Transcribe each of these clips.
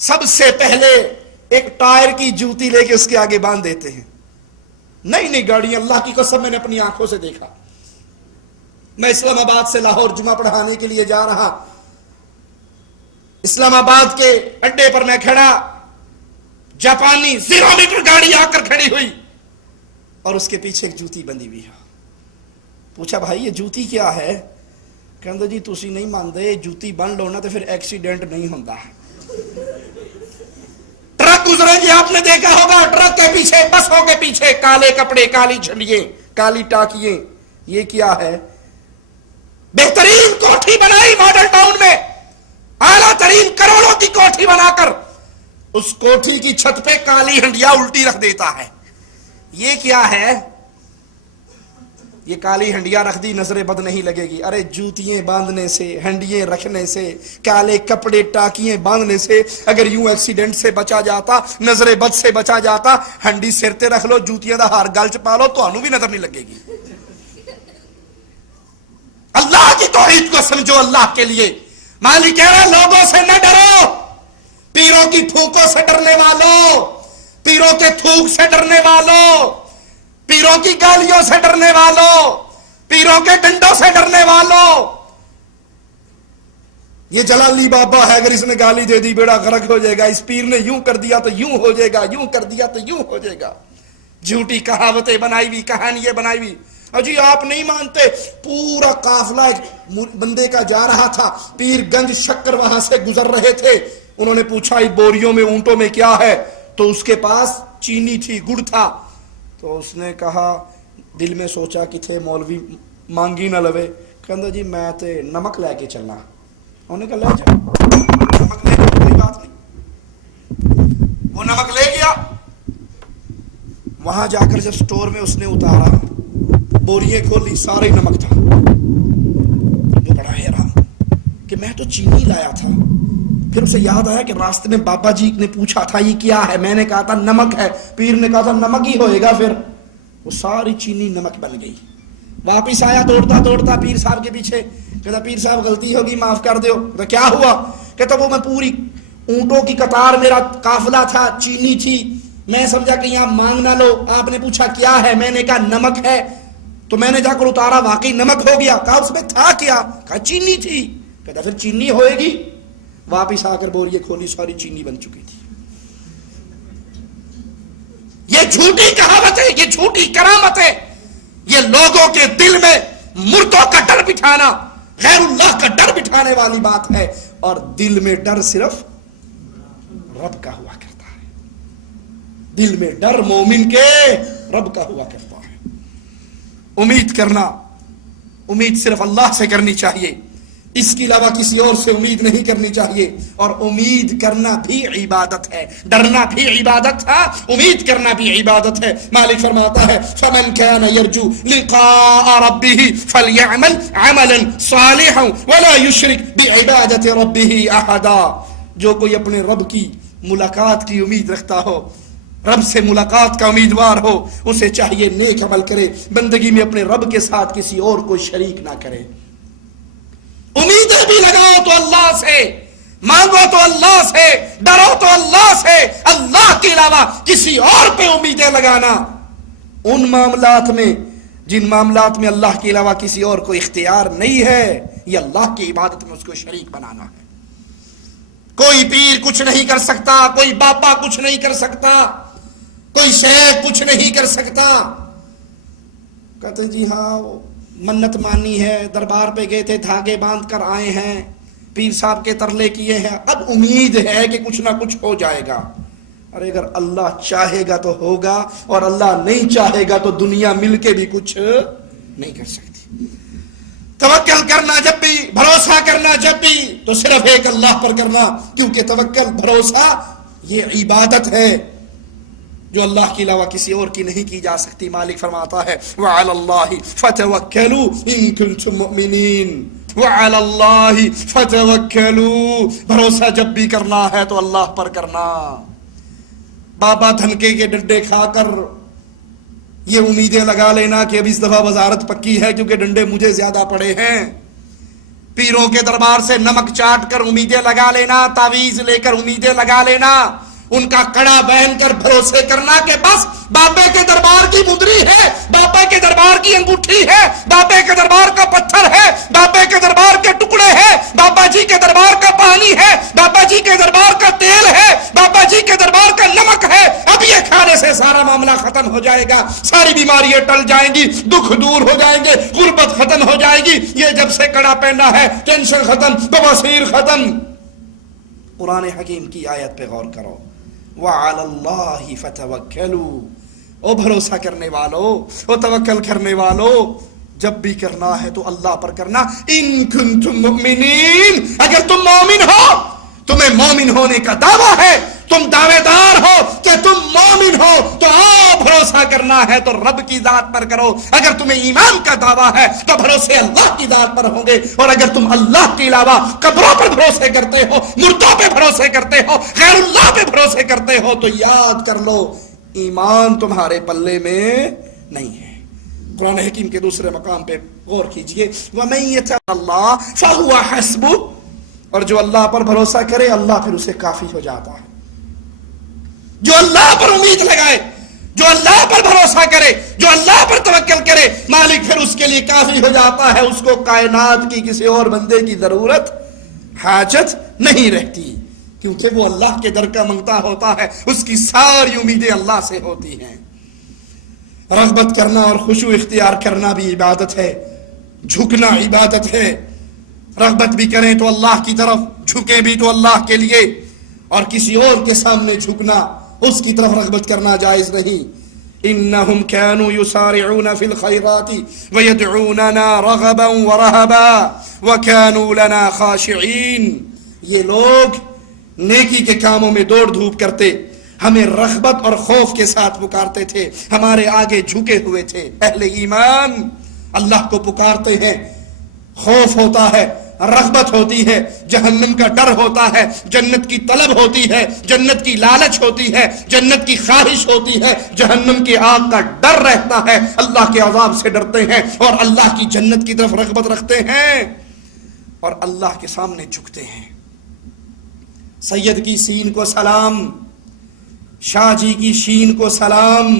سب سے پہلے ایک ٹائر کی جوتی لے کے اس کے آگے باندھ دیتے ہیں. نئی نئی گاڑیاں، اللہ کی قسم میں نے اپنی آنکھوں سے دیکھا. میں اسلام آباد سے لاہور جمعہ پڑھانے کے لیے جا رہا. اسلام آباد کے اڈے پر میں کھڑا، جاپانی 0 میٹر گاڑی آ کر کھڑی ہوئی اور اس کے پیچھے ایک جوتی بندھی ہوئی ہے. پوچھا بھائی یہ جوتی کیا ہے؟ کہندے جی تسی نہیں مانتے، جوتی بن لو نا تو پھر ایکسیڈنٹ نہیں ہوتا. ٹرک گزرے جی، آپ نے دیکھا ہوگا ٹرک کے پیچھے، بسوں کے پیچھے کالے کپڑے، کالی جھنڈیاں، کالی ٹاکیاں. یہ کیا ہے؟ بہترین کوٹھی بنائی ماڈل ٹاؤن میں، اعلیٰ ترین کروڑوں کی کوٹھی بنا کر اس کوٹھی کی چھت پہ کالی ہنڈیا الٹی رکھ دیتا ہے. یہ کیا ہے؟ یہ کالی ہنڈیا رکھ دی، نظر بد نہیں لگے گی. ارے جوتیاں باندھنے سے، ہنڈیاں رکھنے سے، کالے کپڑے ٹاکیاں باندھنے سے اگر یوں ایکسیڈنٹ سے بچا جاتا، نظر بد سے بچا جاتا، ہنڈی سر تے رکھ لو، جوتیاں دا ہار گل چ پا لو، تانوں بھی نظر نہیں لگے گی. اللہ کی توحید کو سمجھو اللہ کے لیے. مالک کہہ رہا لوگوں سے نہ ڈرو، پیروں کی پھونکوں سے ڈرنے والوں، پیروں کے تھوک سے ڈرنے والوں، پیروں کی گالیوں سے ڈرنے والوں، پیروں کے ڈنڈوں سے ڈرنے والوں. یہ جلالی بابا ہے، اگر اس نے گالی دے دی بیڑا غرق ہو جائے گا. اس پیر نے یوں کر دیا تو یوں ہو جائے گا، یوں کر دیا تو یوں ہو جائے گا. جھوٹی کہاوتیں بنائی ہوئی، کہانیاں بنائی ہوئی. جی آپ نہیں مانتے، پورا قافلہ ایک بندے کا جا رہا تھا، پیر گنج شکر وہاں سے گزر رہے تھے. انہوں نے پوچھا یہ بوریوں میں، اونٹوں میں کیا ہے؟ تو اس کے پاس چینی تھی، گڑ تھا. تو اس نے کہا، دل میں سوچا کہ تھے مولوی مانگی نہ لوے. کہندا جی میں تے نمک لے کے چلنا. انہوں نے کہا لے جا، نمک لے کے کوئی بات نہیں. وہ نمک لے گیا. وہاں جا کر جب سٹور میں اس نے اتارا، بوریاں کھولی، سارے نمک تھا. وہ بڑا حیران کہ میں تو چینی لایا تھا. پھر اسے یاد آیا کہ راستے میں بابا جی نے پوچھا تھا یہ کیا ہے، میں نے کہا تھا نمک ہے. پیر نے کہا تھا نمک ہی ہوئے گا. پھر وہ ساری چینی نمک بن گئی. واپس آیا دوڑتا دوڑتا پیر صاحب کے پیچھے. کہتا پیر صاحب غلطی ہوگی، معاف کر دو. تو کیا ہوا؟ کہتا وہ میں پوری اونٹوں کی قطار، میرا قافلہ تھا، چینی تھی، میں سمجھا کہ یہاں مانگ نہ لو. آپ نے پوچھا کیا ہے، میں نے کہا نمک ہے. تو میں نے جا کر اتارا، واقعی نمک ہو گیا. کہا اس میں تھا کیا؟ کہا چینی تھی. کہتا پھر چینی ہوئے گی. واپس آ کر بوریے کھولی، ساری چینی بن چکی تھی. یہ جھوٹی کہاوتیں، یہ جھوٹی کرامتیں، یہ لوگوں کے دل میں مردوں کا ڈر بٹھانا، غیر اللہ کا ڈر بٹھانے والی بات ہے. اور دل میں ڈر صرف رب کا ہوا کرتا ہے. دل میں ڈر مومن کے رب کا ہوا کرتا ہے. امید کرنا، امید صرف اللہ سے کرنی چاہیے، اس کے علاوہ کسی اور سے امید نہیں کرنی چاہیے. اور امید کرنا بھی عبادت ہے، ڈرنا بھی عبادت ہے، امید کرنا بھی عبادت ہے. مالک فرماتا ہے فمن كان يرجو لقاء ربه فليعمل عملا صالحا ولا يشرك بعبادة ربه احدا. جو کوئی اپنے رب کی ملاقات کی امید رکھتا ہو، رب سے ملاقات کا امیدوار ہو، اسے چاہیے نیک عمل کرے، بندگی میں اپنے رب کے ساتھ کسی اور کو شریک نہ کرے. امیدیں بھی لگاؤ تو اللہ سے، مانگو تو اللہ سے، ڈرو تو اللہ سے. اللہ کے علاوہ کسی اور پہ امیدیں لگانا ان معاملات میں جن معاملات میں اللہ کے علاوہ کسی اور کو اختیار نہیں ہے، یہ اللہ کی عبادت میں اس کو شریک بنانا ہے. کوئی پیر کچھ نہیں کر سکتا، کوئی بابا کچھ نہیں کر سکتا، کوئی شیخ کچھ نہیں کر سکتا. کہتے ہیں جی ہاں منت مانی ہے، دربار پہ گئے تھے، دھاگے باندھ کر آئے ہیں، پیر صاحب کے ترلے کیے ہیں، اب امید ہے کہ کچھ نہ کچھ ہو جائے گا. ارے اگر اللہ چاہے گا تو ہوگا، اور اللہ نہیں چاہے گا تو دنیا مل کے بھی کچھ نہیں کر سکتی. توکل کرنا جب بھی، بھروسہ کرنا جب بھی، تو صرف ایک اللہ پر کرنا، کیونکہ توکل، بھروسہ یہ عبادت ہے جو اللہ کے علاوہ کسی اور کی نہیں کی جا سکتی. مالک فرماتا ہے وَعَلَى اللَّهِ فَتَوَكَّلُوا إِن كُنتُم مُؤْمِنِينَ. وَعَلَى اللَّهِ فَتَوَكَّلُوا. بھروسہ جب بھی کرنا ہے تو اللہ پر کرنا. بابا دھنکے کے ڈنڈے کھا کر یہ امیدیں لگا لینا کہ اب اس دفعہ وزارت پکی ہے کیونکہ ڈنڈے مجھے زیادہ پڑے ہیں. پیروں کے دربار سے نمک چاٹ کر امیدیں لگا لینا، تعویذ لے کر امیدیں لگا لینا، ان کا کڑا پہن کر بھروسے کرنا کہ بس بابے کے دربار کی مدری ہے، بابے کے دربار کی انگوٹھی ہے، بابے کے دربار کا پتھر ہے، بابے کے دربار کے ٹکڑے ہیں، بابا جی کے دربار کا پانی ہے، بابا جی کے دربار کا تیل ہے، بابا جی کے دربار کا نمک ہے، اب یہ کھانے سے سارا معاملہ ختم ہو جائے گا، ساری بیماریاں ٹل جائیں گی، دکھ دور ہو جائیں گے، غربت ختم ہو جائے گی، یہ جب سے کڑا پہنا ہے ٹینشن ختم، بواسیر ختم۔ قرآن حکیم کی آیت پہ غور کرو، وَعَلَى اللَّهِ فَتَوَكَّلُوا، او بھروسہ کرنے والو، او توکل کرنے والو، جب بھی کرنا ہے تو اللہ پر کرنا، ان کنتم مؤمنین، اگر تم مومن ہو، تمہیں مومن ہونے کا دعویٰ ہے، تم دعوے دار ہو کہ تم مومن ہو، تو آؤ بھروسہ کرنا ہے تو رب کی ذات پر کرو، اگر تمہیں ایمان کا دعویٰ ہے تو بھروسے اللہ کی ذات پر ہوں گے، اور اگر تم اللہ کے علاوہ قبروں پر بھروسے کرتے ہو، مردوں پہ بھروسے کرتے ہو، غیر اللہ پہ بھروسے کرتے ہو، تو یاد کر لو ایمان تمہارے پلے میں نہیں ہے۔ قرآن حکیم کے دوسرے مقام پہ غور کیجئے، وَمَن يَتَوَکَّلْ عَلَى اللَّهِ فَهُوَ حَسْبُهُ، اور جو اللہ پر بھروسہ کرے اللہ پھر اسے کافی ہو جاتا ہے۔ جو اللہ پر امید لگائے، جو اللہ پر بھروسہ کرے، جو اللہ پر توکل کرے، مالک پھر اس کے لیے کافی ہو جاتا ہے، اس کو کائنات کی کسی اور بندے کی ضرورت حاجت نہیں رہتی، کیونکہ وہ اللہ کے در کا منگتا ہوتا ہے، اس کی ساری امیدیں اللہ سے ہوتی ہیں۔ رغبت کرنا اور خشوع اختیار کرنا بھی عبادت ہے، جھکنا عبادت ہے، رغبت بھی کریں تو اللہ کی طرف، جھکیں بھی تو اللہ کے لیے، اور کسی اور کے سامنے جھکنا، اس کی طرف رغبت کرنا جائز نہیں۔ انہم کانوا یسارعون فی الخیرات ویدعوننا رغبا ورہبا وکانوا لنا خاشعین، یہ لوگ نیکی کے کاموں میں دوڑ دھوپ کرتے، ہمیں رغبت اور خوف کے ساتھ پکارتے تھے، ہمارے آگے جھکے ہوئے تھے۔ اہل ایمان اللہ کو پکارتے ہیں، خوف ہوتا ہے، رغبت ہوتی ہے، جہنم کا ڈر ہوتا ہے، جنت کی طلب ہوتی ہے، جنت کی لالچ ہوتی ہے، جنت کی خواہش ہوتی ہے، جہنم کی آگ کا ڈر رہتا ہے، اللہ کے عذاب سے ڈرتے ہیں اور اللہ کی جنت کی طرف رغبت رکھتے ہیں اور اللہ کے سامنے جھکتے ہیں۔ سید کی سین کو سلام، شاہ جی کی شین کو سلام،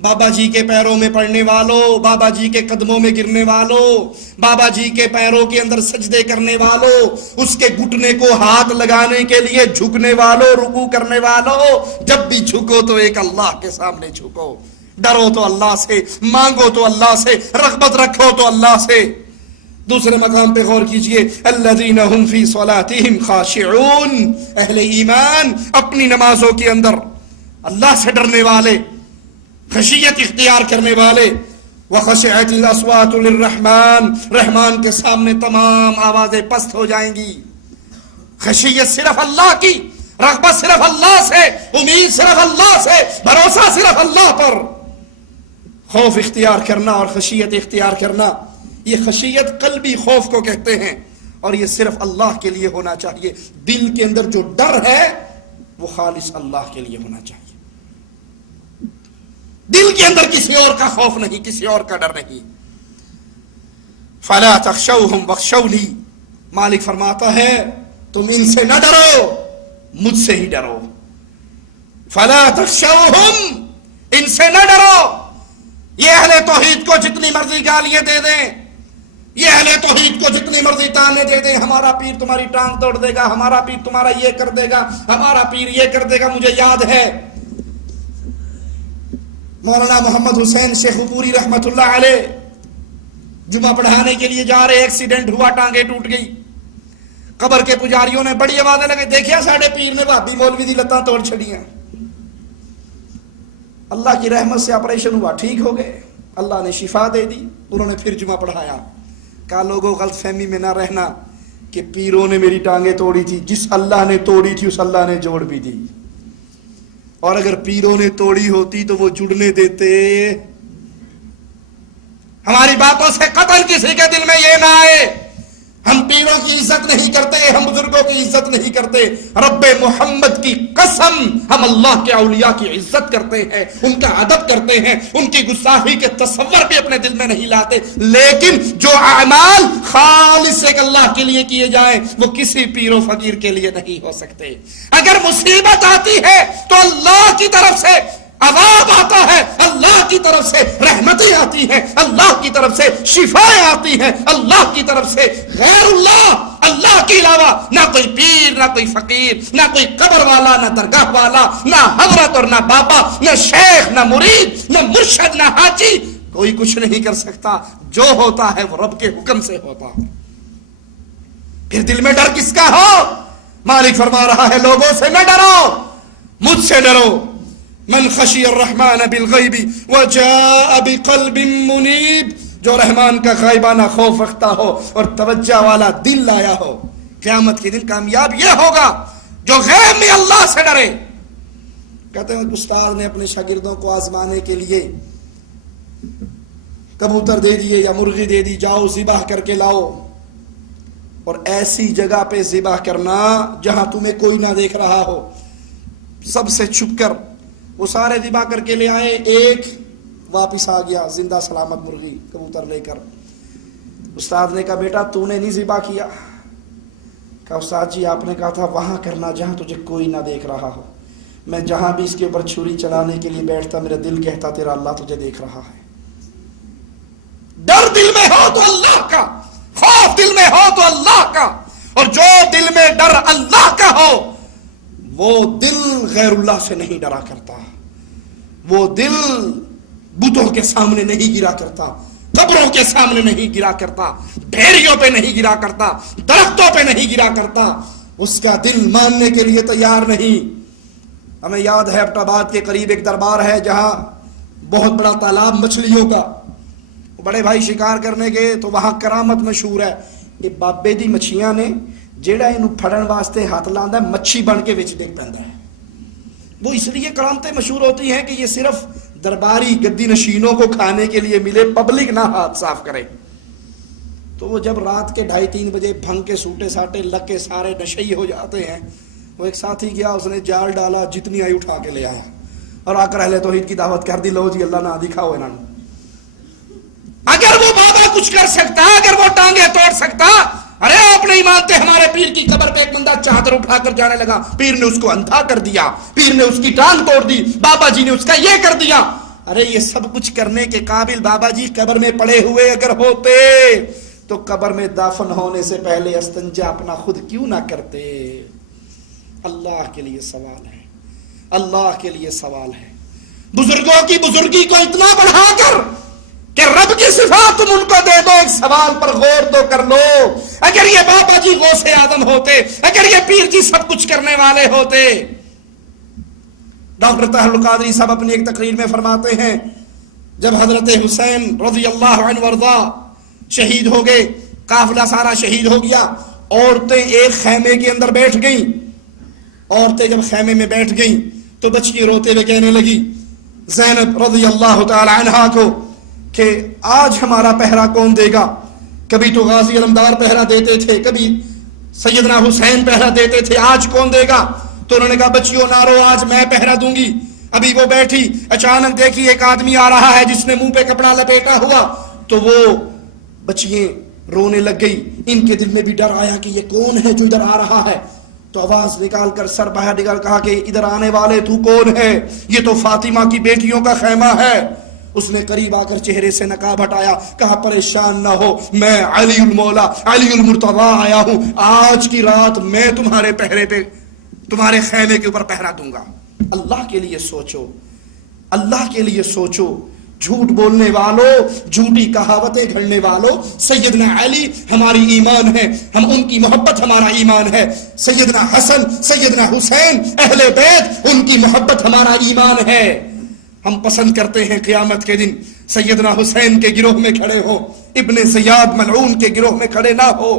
بابا جی کے پیروں میں پڑنے والوں، بابا جی کے قدموں میں گرنے والوں، بابا جی کے پیروں کے اندر سجدے کرنے والوں، اس کے گھٹنے کو ہاتھ لگانے کے لیے جھکنے والوں، رکوع کرنے والوں، جب بھی جھکو تو ایک اللہ کے سامنے جھکو، ڈرو تو اللہ سے، مانگو تو اللہ سے، رغبت رکھو تو اللہ سے۔ دوسرے مقام پہ غور کیجئے، الذین هم فی صلاتہم خاشعون، اہل ایمان اپنی نمازوں کے اندر اللہ سے ڈرنے والے، خشیت اختیار کرنے والے۔ وخشعت الاصوات للرحمن، رحمان کے سامنے تمام آوازیں پست ہو جائیں گی۔ خشیت صرف اللہ کی، رغبت صرف اللہ سے، امید صرف اللہ سے، بھروسہ صرف اللہ پر۔ خوف اختیار کرنا اور خشیت اختیار کرنا، یہ خشیت قلبی خوف کو کہتے ہیں، اور یہ صرف اللہ کے لیے ہونا چاہیے۔ دل کے اندر جو ڈر ہے وہ خالص اللہ کے لیے ہونا چاہیے، دل کے اندر کسی اور کا خوف نہیں، کسی اور کا ڈر نہیں۔ فَلَا تَخْشَوْهُمْ وَخْشَوْنِي، مالک فرماتا ہے تم ان سے نہ ڈرو، مجھ سے ہی ڈرو۔ فَلَا تَخْشَوْهُمْ، ان سے نہ ڈرو۔ یہ اہل توحید کو جتنی مرضی گالیاں دے دیں، یہ اہل توحید کو جتنی مرضی تانے دے دیں، ہمارا پیر تمہاری ٹانگ توڑ دے گا، ہمارا پیر تمہارا یہ کر دے گا، ہمارا پیر یہ کر دے گا۔ مجھے یاد ہے مولانا محمد حسین شیخ پوری رحمت اللہ علیہ جمعہ پڑھانے کے لیے جا رہے، ایکسیڈنٹ ہوا، ٹانگیں ٹوٹ گئی، قبر کے پجاریوں نے بڑی آوازیں لگے، دیکھیا ساڑھے پیر نے بھابی مولوی دی لتاں توڑ چھڑیاں۔ اللہ کی رحمت سے آپریشن ہوا، ٹھیک ہو گئے، اللہ نے شفا دے دی۔ انہوں نے پھر جمعہ پڑھایا، کہا لوگوں غلط فہمی میں نہ رہنا کہ پیروں نے میری ٹانگیں توڑی تھی، جس اللہ نے توڑی تھی اس اللہ نے جوڑ بھی دی، اور اگر پیروں نے توڑی ہوتی تو وہ جڑنے دیتے۔ ہماری باتوں سے قطعاً کسی کے دل میں یہ نہ آئے ہم پیروں کی عزت نہیں کرتے، ہم بزرگوں کی عزت نہیں کرتے، رب محمد کی قسم ہم اللہ کے اولیاء کی عزت کرتے ہیں، ان کا ادب کرتے ہیں، ان کی گستاخی کے تصور بھی اپنے دل میں نہیں لاتے، لیکن جو اعمال خالص ایک اللہ کے لیے کیے جائیں وہ کسی پیر و فقیر کے لیے نہیں ہو سکتے۔ اگر مصیبت آتی ہے تو اللہ کی طرف سے عذاب آتا ہے، اللہ کی طرف سے رحمتیں آتی ہیں، اللہ کی طرف سے شفائیں آتی ہیں، اللہ کی طرف سے غیر اللہ کے علاوہ نہ کوئی پیر، نہ کوئی فقیر، نہ کوئی قبر والا، نہ درگاہ والا، نہ حضرت اور نہ بابا، نہ شیخ، نہ مرید، نہ مرشد، نہ حاجی، کوئی کچھ نہیں کر سکتا۔ جو ہوتا ہے وہ رب کے حکم سے ہوتا ہے۔ پھر دل میں ڈر کس کا ہو؟ مالک فرما رہا ہے لوگوں سے نہ ڈرو، مجھ سے ڈرو۔ من خشی الرحمن بالغیب وجاء بقلب منیب، جو رحمان کا غائبانہ خوف رکھتا ہو اور توجہ والا دل لایا ہو، قیامت کے دن کامیاب یہ ہوگا جو غیب میں اللہ سے ڈرے۔ کہتے ہیں استاد نے اپنے شاگردوں کو آزمانے کے لیے کبوتر دے دیے یا مرغی دے دی، جاؤ ذبح کر کے لاؤ، اور ایسی جگہ پہ ذبح کرنا جہاں تمہیں کوئی نہ دیکھ رہا ہو، سب سے چھپ کر۔ وہ سارے ذبح کر کے لے آئے، ایک واپس آ گیا زندہ سلامت مرغی کبوتر لے کر۔ استاد نے کہا بیٹا تو نے نہیں ذبح کیا؟ کہا استاد جی آپ نے کہا تھا وہاں کرنا جہاں تجھے کوئی نہ دیکھ رہا ہو، میں جہاں بھی اس کے اوپر چھری چلانے کے لیے بیٹھتا میرا دل کہتا تیرا اللہ تجھے دیکھ رہا ہے۔ ڈر دل میں ہو تو اللہ کا، خوف دل میں ہو تو اللہ کا، اور جو دل میں ڈر اللہ کا ہو وہ دل غیر اللہ سے نہیں ڈرا کرتا، وہ دل بتوں کے سامنے نہیں گرا کرتا، قبروں کے سامنے نہیں گرا کرتا، ڈھیریوں پہ نہیں گرا کرتا، درختوں پہ نہیں گرا کرتا، اس کا دل ماننے کے لیے تیار نہیں۔ ہمیں یاد ہے ایبٹ آباد کے قریب ایک دربار ہے جہاں بہت بڑا تالاب مچھلیوں کا، بڑے بھائی شکار کرنے گئے تو وہاں کرامت مشہور ہے، یہ بابے دی مچھیاں نے جیڑا انہوں پھڑن واسطے ہاتھ لاندا ہے مچھی بن کے وچ ڈگ پیندا ہے۔ وہ اس لیے کرامتیں مشہور ہوتی ہیں کہ یہ صرف درباری گدی نشینوں کو کھانے کے لیے ملے، پبلک نہ ہاتھ صاف کرے۔ تو وہ جب رات کے 2:30-3 بجے بھنگ کے سوٹے ساٹے لگ کے سارے نشئی ہو جاتے ہیں، وہ ایک ساتھی گیا، اس نے جال ڈالا، جتنی آئی اٹھا کے لے آیا اور آ کر اہل توحید کی دعوت کر دی، لو جی اللہ نہ دکھاؤ انہوں نے۔ اگر وہ بابا کچھ کر سکتا، اگر وہ ٹانگیں توڑ سکتا، ارے آپ نہیں مانتے ہمارے پیر کی قبر پہ ایک بندہ چادر اٹھا کر جانے لگا، پیر نے اس کو اندھا کر دیا، پیر نے اس کی ٹانگ توڑ دی، بابا جی نے اس کا یہ کر دیا۔ ارے یہ سب کچھ کرنے کے قابل بابا جی قبر میں پڑے ہوئے اگر ہوتے تو قبر میں دفن ہونے سے پہلے استنجا اپنا خود کیوں نہ کرتے؟ اللہ کے لیے سوال ہے، اللہ کے لیے سوال ہے۔ بزرگوں کی بزرگی کو اتنا بڑھا کر کہ رب کی صفات تم ان کو دے دو، ایک سوال پر غور تو کر لو۔ اگر یہ بابا جی غوث اعظم ہوتے، اگر یہ پیر جی سب کچھ کرنے والے ہوتے۔ ڈاکٹر طاہر القادری صاحب اپنی ایک تقریر میں فرماتے ہیں جب حضرت حسین رضی اللہ عنہ وارضا شہید ہو گئے، قافلہ سارا شہید ہو گیا، عورتیں ایک خیمے کے اندر بیٹھ گئیں۔ عورتیں جب خیمے میں بیٹھ گئیں تو بچی روتے ہوئے کہنے لگی زینب رضی اللہ تعالی عنہا کو کہ آج ہمارا پہرا کون دے گا؟ کبھی تو غازی علمدار پہرا دیتے تھے، کبھی سیدنا حسین پہرا دیتے تھے، آج کون دے گا؟ تو انہوں نے کہا بچیوں نہ رو، آج میں پہرا دوں گی۔ ابھی وہ بیٹھی، اچانک دیکھی ایک آدمی آ رہا ہے جس نے منہ پہ کپڑا لپیٹا ہوا، تو وہ بچیاں رونے لگ گئی۔ ان کے دل میں بھی ڈر آیا کہ یہ کون ہے جو ادھر آ رہا ہے، تو آواز نکال کر سر باہر نکال کہا کہ ادھر آنے والے تو کون ہے؟ یہ تو فاطمہ کی بیٹیوں کا خیمہ ہے۔ اس نے قریب آ کر چہرے سے نقاب ہٹایا، کہا پریشان نہ ہو، میں علی المولا علی المرتضی آیا ہوں، آج کی رات میں تمہارے پہرے پہ تمہارے خیمے کے اوپر پہرا دوں گا۔ اللہ کے لیے سوچو، اللہ کے لیے سوچو۔ جھوٹ بولنے والوں، جھوٹی کہاوتیں گھڑنے والوں، سیدنا علی ہماری ایمان ہے، ہم ان کی محبت ہمارا ایمان ہے، سیدنا حسن سیدنا حسین اہل بیت ان کی محبت ہمارا ایمان ہے۔ ہم پسند کرتے ہیں قیامت کے دن سیدنا حسین کے گروہ میں کھڑے ہو، ابن زیاد ملعون کے گروہ میں کھڑے نہ ہو۔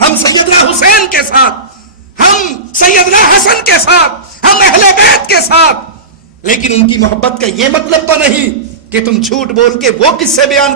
ہم سیدنا حسین کے ساتھ، ہم سیدنا حسن کے ساتھ، ہم اہل بیت کے ساتھ، لیکن ان کی محبت کا یہ مطلب تو نہیں کہ تم جھوٹ بول کے وہ قصے بیان